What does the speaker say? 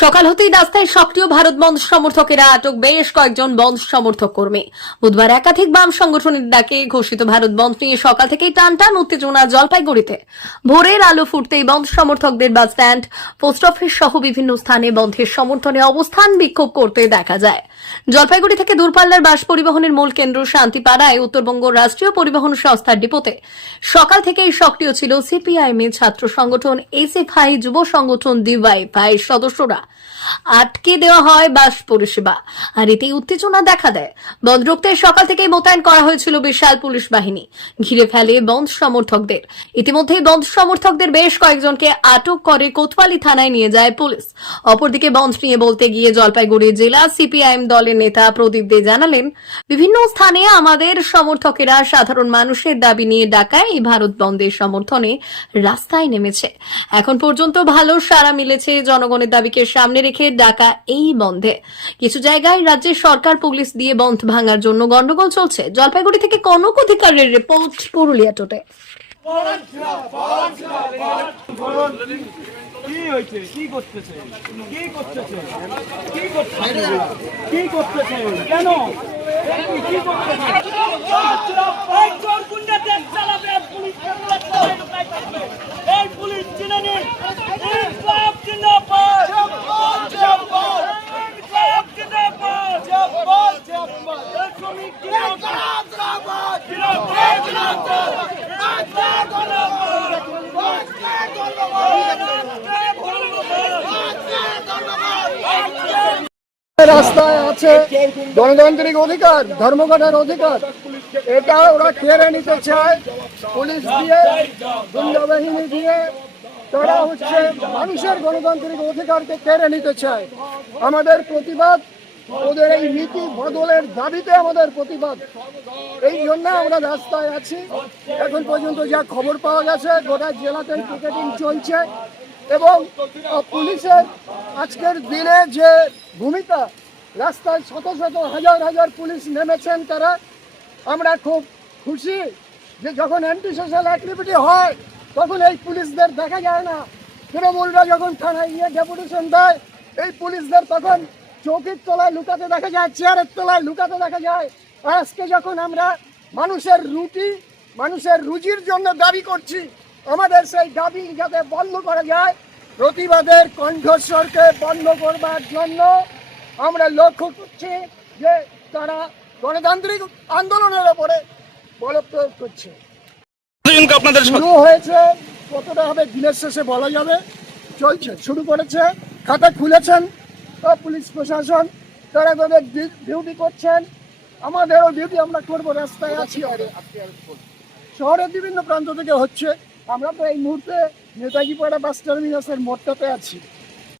সকাল হতেই রাস্তায় সক্রিয় ভারত বন্ধ সমর্থকেরা আটক বেশ কয়েকজন বন্ধ সমর্থক কর্মী। বুধবার একাধিক বাম সংগঠনের ডাকে ঘোষিত ভারত বন্ধ নিয়ে সকাল থেকেই টানটান উত্তেজনা জলপাইগুড়িতে। ভোরের আলো ফুটতেই বন্ধ সমর্থকদের বাস স্ট্যান্ড, পোস্ট অফিস সহ বিভিন্ন স্থানে বন্ধের সমর্থনে অবস্থান বিক্ষোভ করতে দেখা যায়। জলপাইগুড়ি থেকে দূরপাল্লার বাস পরিবহনের মূল কেন্দ্র শান্তিপাড়ায় উত্তরবঙ্গ রাষ্ট্রীয় পরিবহন সংস্থার ডিপোতে সকাল থেকেই সক্রিয় ছিল সিপিআইএম ছাত্র সংগঠন, এসএফআই, যুব সংগঠন, ডিওয়াইএফআই সদস্যরা। আটকে দেওয়া হয় বাস পরিষেবা, আর এতেই উত্তেজনা দেখা দেয়। বন্ধ রুখতে সকাল থেকেই মোতায়েন করা হয়েছিল বিশাল পুলিশ বাহিনী, ঘিরে ফেলে বন্ধ সমর্থকদের। ইতিমধ্যেই বন্ধ সমর্থকদের বেশ কয়েকজনকে আটক করে কোতোয়ালি থানায় নিয়ে যায় পুলিশ। অপরদিকে বন্ধ নিয়ে বলতে গিয়ে জলপাইগুড়ি জেলা সিপিআইএম দলের নেতা প্রদীপ দে জানালেন, বিভিন্ন স্থানে আমাদের সমর্থকেরা সাধারণ মানুষের দাবি নিয়ে ডাকা এই ভারত বন্ধের সমর্থনে রাস্তায় নেমেছে। এখন পর্যন্ত ভালো সাড়া মিলেছে। জনগণের দাবিকে সামনে রেখে ডাকা এই বন্ধে কিছু জায়গায় রাজ্যের সরকার পুলিশ দিয়ে বন্ধ ভাঙার জন্য গন্ডগোল চলছে। জলপাইগুড়ি থেকে কনক অধিকারের রিপোর্ট, পুরুলিয়া টুডে। রাস্তায় আছে গণতান্ত্রিক অধিকার, ধর্মঘটের অধিকার, এটা ওরা কেড়ে নিতে চায়। পুলিশ দিয়ে, গুন্ডা বাহিনী দিয়ে তারা হচ্ছে মানুষের গণতান্ত্রিক অধিকারকে কেড়ে নিতে চায়। আমাদের প্রতিবাদ, ওদের এই নীতি বদলের দাবিতে আমাদের প্রতিবাদ। এই জন্য আমরা রাস্তায় আছি। এখন পর্যন্ত যা খবর পাওয়া গেছে, গোটা জেলাতে পিকেটিং চলছে এবং পুলিশের আজকের দিনে যে ভূমিকা, রাস্তায় শত শত হাজার হাজার পুলিশ নেমেছেন তারা। আমরা খুব খুশি যে যখন অ্যান্টি সোশ্যাল অ্যাক্টিভিটি হয় তখন এই পুলিশদের দেখা যায় না। তৃণমূলরা যখন থানায় গিয়ে ডেপুটেশন দেয়, এই পুলিশদের তখন চৌকির তলায় লুকাতে দেখা যায়, চেয়ারের তলায় লুকাতে দেখা যায়। আজকে যখন আমরা মানুষের রুটি, মানুষের রুজির জন্য দাবি করছি, আমাদের সেই দাবি যাতে বন্ধ করা যায়, প্রতিবাদের কণ্ঠস্বরকে বন্ধ করবার জন্য আমরা লক্ষ্য করছি যে তারা গণতান্ত্রিক আন্দোলনের উপরে বল প্রয়োগ করছে। শুরু হয়েছে, কতটা হবে দিনের শেষে বলা যাবে। চলছে, শুরু করেছে, খাতা খুলেছেন পুলিশ প্রশাসন, তারা তাদের ডিউটি করছেন। আমাদেরও ডিউটি আমরা করবো, রাস্তায় আছি। শহরের বিভিন্ন প্রান্ত থেকে হচ্ছে। আমরা তো এই মুহূর্তে নেতাজি পাড়া বাস টার্মিনাসের মোড়টাতে আছি।